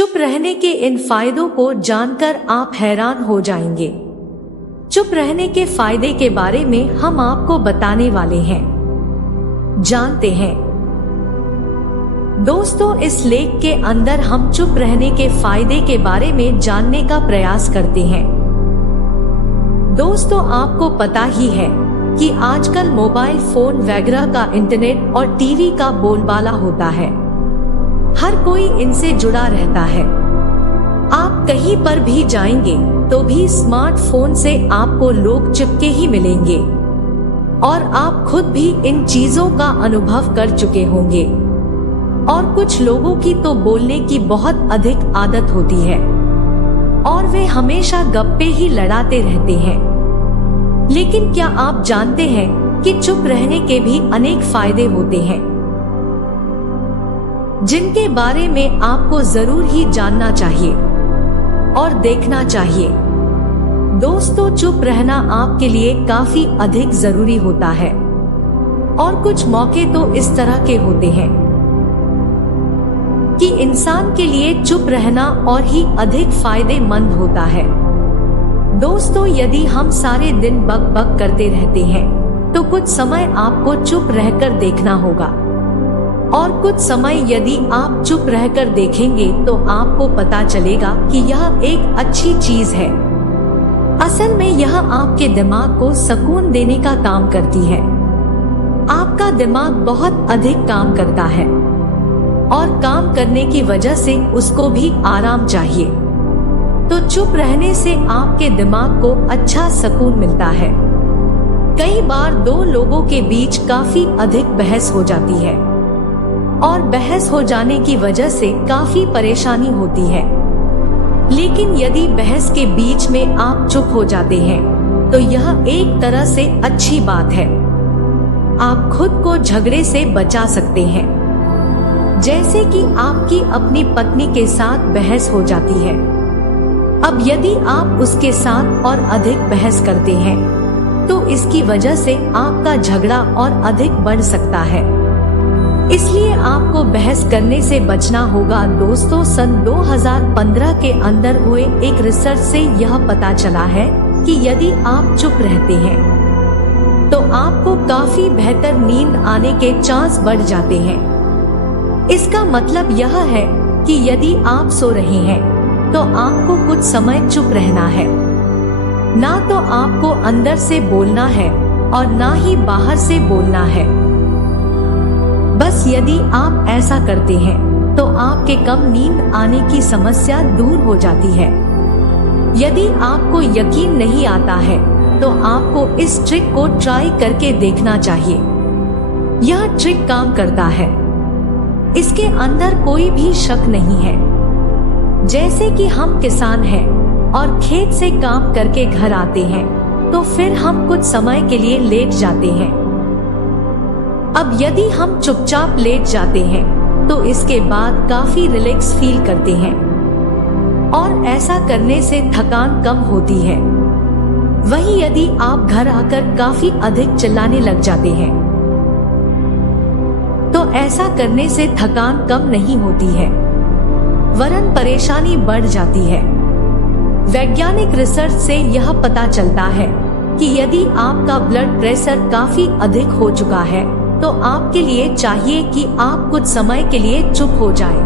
चुप रहने के इन फायदों को जानकर आप हैरान हो जाएंगे। चुप रहने के फायदे के बारे में हम आपको बताने वाले हैं, जानते हैं। दोस्तों, इस लेख के अंदर हम चुप रहने के फायदे के बारे में जानने का प्रयास करते हैं। दोस्तों, आपको पता ही है कि आजकल मोबाइल फोन वगैरह का इंटरनेट और टीवी का बोलबाला होता है। हर कोई इनसे जुड़ा रहता है। आप कहीं पर भी जाएंगे तो भी स्मार्टफोन से आपको लोग चिपके ही मिलेंगे और आप खुद भी इन चीजों का अनुभव कर चुके होंगे। और कुछ लोगों की तो बोलने की बहुत अधिक आदत होती है और वे हमेशा गप्पे ही लड़ाते रहते हैं। लेकिन क्या आप जानते हैं कि चुप रहने के भी अनेक फायदे होते हैं, जिनके बारे में आपको जरूर ही जानना चाहिए और देखना चाहिए। दोस्तों, चुप रहना आपके लिए काफी अधिक जरूरी होता है और कुछ मौके तो इस तरह के होते हैं कि इंसान के लिए चुप रहना और ही अधिक फायदेमंद होता है। दोस्तों, यदि हम सारे दिन बक बक करते रहते हैं तो कुछ समय आपको चुप रहकर देखना होगा, और कुछ समय यदि आप चुप रहकर देखेंगे तो आपको पता चलेगा कि यह एक अच्छी चीज है। असल में यह आपके दिमाग को सुकून देने का काम करती है। आपका दिमाग बहुत अधिक काम करता है और काम करने की वजह से उसको भी आराम चाहिए। तो चुप रहने से आपके दिमाग को अच्छा सुकून मिलता है। कई बार दो लोगों के बीच काफी अधिक बहस हो जाती है और बहस हो जाने की वजह से काफी परेशानी होती है। लेकिन यदि बहस के बीच में आप चुप हो जाते हैं तो यह एक तरह से अच्छी बात है। आप खुद को झगड़े से बचा सकते हैं। जैसे कि आपकी अपनी पत्नी के साथ बहस हो जाती है, अब यदि आप उसके साथ और अधिक बहस करते हैं तो इसकी वजह से आपका झगड़ा और अधिक बढ़ सकता है। इसलिए आपको बहस करने से बचना होगा। दोस्तों, सन 2015 के अंदर हुए एक रिसर्च से यह पता चला है कि यदि आप चुप रहते हैं तो आपको काफी बेहतर नींद आने के चांस बढ़ जाते हैं। इसका मतलब यह है कि यदि आप सो रहे हैं तो आपको कुछ समय चुप रहना है। ना तो आपको अंदर से बोलना है और ना ही बाहर से बोलना है। बस यदि आप ऐसा करते हैं तो आपके कम नींद आने की समस्या दूर हो जाती है। यदि आपको यकीन नहीं आता है तो आपको इस ट्रिक को ट्राई करके देखना चाहिए। यह ट्रिक काम करता है, इसके अंदर कोई भी शक नहीं है। जैसे कि हम किसान हैं और खेत से काम करके घर आते हैं तो फिर हम कुछ समय के लिए लेट जाते हैं। अब यदि हम चुपचाप लेट जाते हैं तो इसके बाद काफी रिलैक्स फील करते हैं और ऐसा करने से थकान कम होती है। वहीं यदि आप घर आकर काफी अधिक चिल्लाने लग जाते हैं तो ऐसा करने से थकान कम नहीं होती है, वरन परेशानी बढ़ जाती है। वैज्ञानिक रिसर्च से यह पता चलता है कि यदि आपका ब्लड प्रेशर काफी अधिक हो चुका है तो आपके लिए चाहिए कि आप कुछ समय के लिए चुप हो जाएं।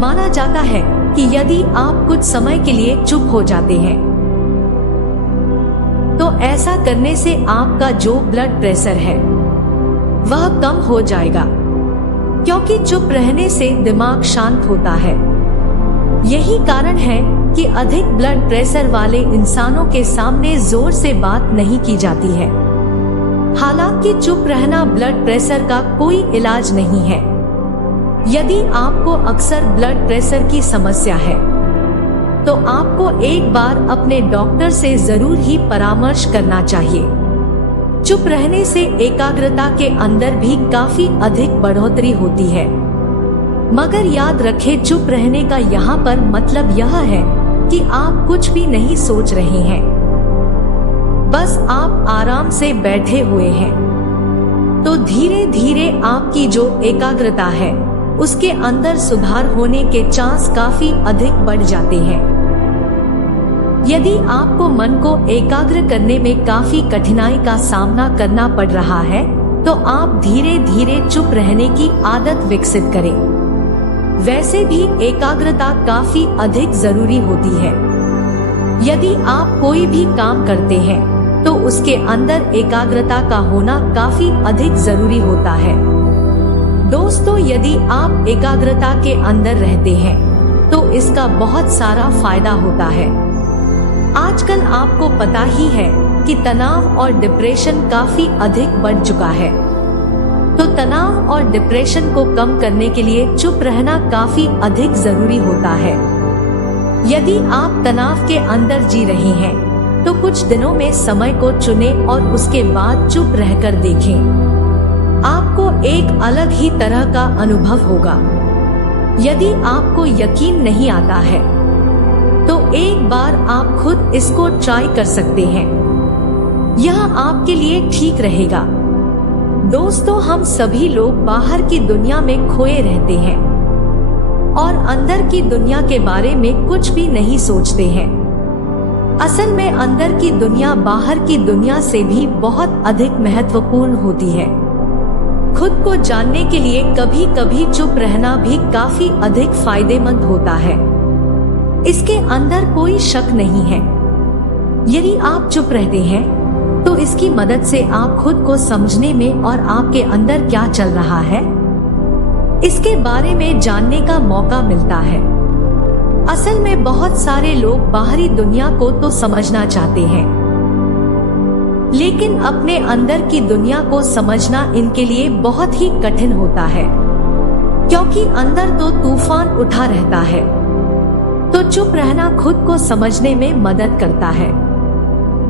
माना जाता है कि यदि आप कुछ समय के लिए चुप हो जाते हैं तो ऐसा करने से आपका जो ब्लड प्रेशर है वह कम हो जाएगा, क्योंकि चुप रहने से दिमाग शांत होता है। यही कारण है कि अधिक ब्लड प्रेशर वाले इंसानों के सामने जोर से बात नहीं की जाती है। हालांकि चुप रहना ब्लड प्रेशर का कोई इलाज नहीं है। यदि आपको अक्सर ब्लड प्रेशर की समस्या है तो आपको एक बार अपने डॉक्टर से जरूर ही परामर्श करना चाहिए। चुप रहने से एकाग्रता के अंदर भी काफी अधिक बढ़ोतरी होती है। मगर याद रखें, चुप रहने का यहाँ पर मतलब यह है कि आप कुछ भी नहीं सोच रहे हैं, बस आप आराम से बैठे हुए हैं। तो धीरे धीरे आपकी जो एकाग्रता है उसके अंदर सुधार होने के चांस काफी अधिक बढ़ जाते हैं। यदि आपको मन को एकाग्र करने में काफी कठिनाई का सामना करना पड़ रहा है, तो आप धीरे धीरे चुप रहने की आदत विकसित करें। वैसे भी एकाग्रता काफी अधिक जरूरी होती है। यदि आप कोई भी काम करते हैं, तो उसके अंदर एकाग्रता का होना काफी अधिक जरूरी होता है। दोस्तों, यदि आप एकाग्रता के अंदर रहते हैं, तो इसका बहुत सारा फायदा होता है। आजकल आपको पता ही है कि तनाव और डिप्रेशन काफी अधिक बढ़ चुका है। तो तनाव और डिप्रेशन को कम करने के लिए चुप रहना काफी अधिक जरूरी होता है। यदि आप तनाव के अंदर जी रहे हैं, तो कुछ दिनों में समय को चुनें और उसके बाद चुप रहकर देखें। आपको एक अलग ही तरह का अनुभव होगा। यदि आपको यकीन नहीं आता है, तो एक बार आप खुद इसको ट्राई कर सकते हैं। यह आपके लिए ठीक रहेगा। दोस्तों, हम सभी लोग बाहर की दुनिया में खोए रहते हैं और अंदर की दुनिया के बारे में कुछ भी नहीं सोचते हैं। असल में अंदर की दुनिया बाहर की दुनिया से भी बहुत अधिक महत्वपूर्ण होती है। खुद को जानने के लिए कभी कभी चुप रहना भी काफी अधिक फायदेमंद होता है। इसके अंदर कोई शक नहीं है। यदि आप चुप रहते हैं, तो इसकी मदद से आप खुद को समझने में और आपके अंदर क्या चल रहा है, इसके बारे में जानने का मौका मिलता है। असल में बहुत सारे लोग बाहरी दुनिया को तो समझना चाहते हैं, लेकिन अपने अंदर की दुनिया को समझना इनके लिए बहुत ही कठिन होता है, क्योंकि अंदर तो तूफान उठा रहता है। तो चुप रहना खुद को समझने में मदद करता है।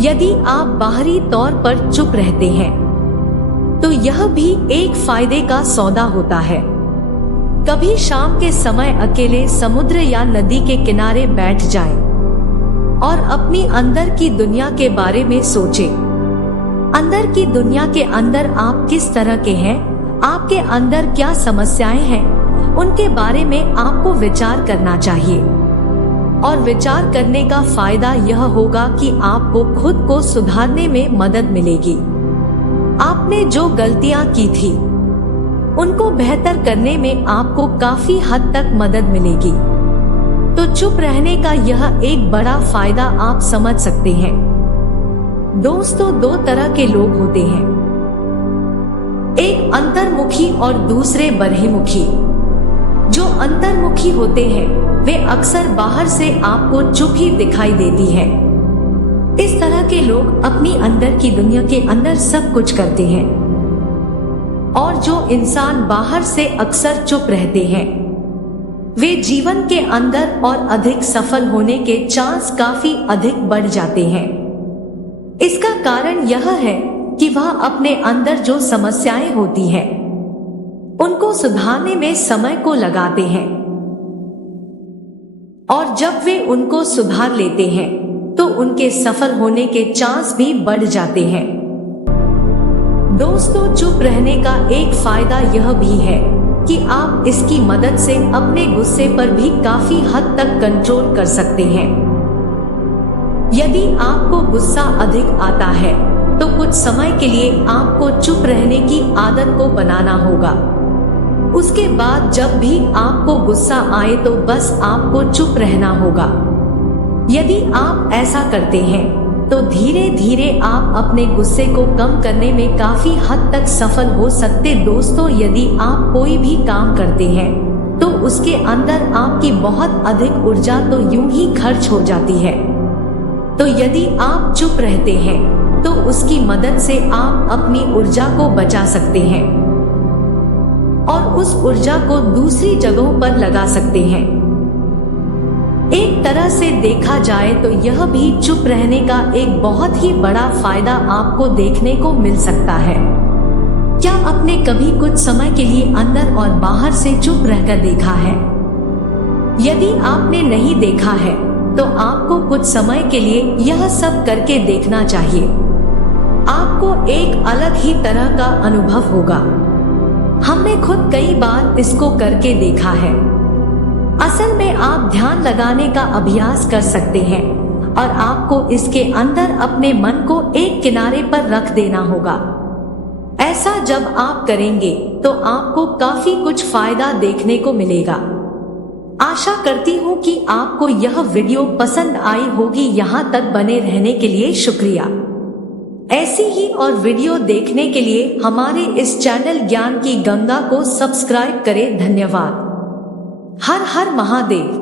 यदि आप बाहरी तौर पर चुप रहते हैं, तो यह भी एक फायदे का सौदा होता है। कभी शाम के समय अकेले समुद्र या नदी के किनारे बैठ जाएं और अपनी अंदर की दुनिया के बारे में सोचें। अंदर की दुनिया के अंदर आप किस तरह के हैं, आपके अंदर क्या समस्याएं हैं, उनके बारे में आपको विचार करना चाहिए। और विचार करने का फायदा यह होगा कि आपको खुद को सुधारने में मदद मिलेगी। आपने जो गलतियां की थी, उनको बेहतर करने में आपको काफी हद तक मदद मिलेगी। तो चुप रहने का यह एक बड़ा फायदा आप समझ सकते हैं। दोस्तों, दो तरह के लोग होते हैं, एक अंतर्मुखी और दूसरे बहिर्मुखी। जो अंतर्मुखी होते हैं, वे अक्सर बाहर से आपको चुप ही दिखाई देती है। इस तरह के लोग अपनी अंदर की दुनिया के अंदर सब कुछ करते हैं, और जो इंसान बाहर से अक्सर चुप रहते हैं, वे जीवन के अंदर और अधिक सफल होने के चांस काफी अधिक बढ़ जाते हैं। इसका कारण यह है कि वह अपने अंदर जो समस्याएं होती हैं, उनको सुधारने में समय को लगाते हैं, और जब वे उनको सुधार लेते हैं, तो उनके सफल होने के चांस भी बढ़ जाते हैं। दोस्तों, चुप रहने का एक फायदा यह भी है कि आप इसकी मदद से अपने गुस्से पर भी काफी हद तक कंट्रोल कर सकते हैं। यदि आपको गुस्सा अधिक आता है, तो कुछ समय के लिए आपको चुप रहने की आदत को बनाना होगा। उसके बाद जब भी आपको गुस्सा आए, तो बस आपको चुप रहना होगा। यदि आप ऐसा करते हैं, तो धीरे धीरे आप अपने गुस्से को कम करने में काफी हद तक सफल हो सकते। दोस्तों, यदि आप कोई भी काम करते हैं, तो उसके अंदर आपकी बहुत अधिक ऊर्जा तो यूं ही खर्च हो जाती है। तो यदि आप चुप रहते हैं, तो उसकी मदद से आप अपनी ऊर्जा को बचा सकते हैं और उस ऊर्जा को दूसरी जगहों पर लगा सकते हैं। एक तरह से देखा जाए तो यह भी चुप रहने का एक बहुत ही बड़ा फायदा आपको देखने को मिल सकता है। क्या आपने कभी कुछ समय के लिए अंदर और बाहर से चुप रहकर देखा है? यदि आपने नहीं देखा है, तो आपको कुछ समय के लिए यह सब करके देखना चाहिए। आपको एक अलग ही तरह का अनुभव होगा। हमने खुद कई बार इसको करके देखा है। असल में आप ध्यान लगाने का अभ्यास कर सकते हैं और आपको इसके अंदर अपने मन को एक किनारे पर रख देना होगा। ऐसा जब आप करेंगे तो आपको काफी कुछ फायदा देखने को मिलेगा। आशा करती हूँ कि आपको यह वीडियो पसंद आई होगी। यहाँ तक बने रहने के लिए शुक्रिया। ऐसी ही और वीडियो देखने के लिए हमारे इस चैनल ज्ञान की गंगा को सब्सक्राइब करें। धन्यवाद। हर हर महादेव।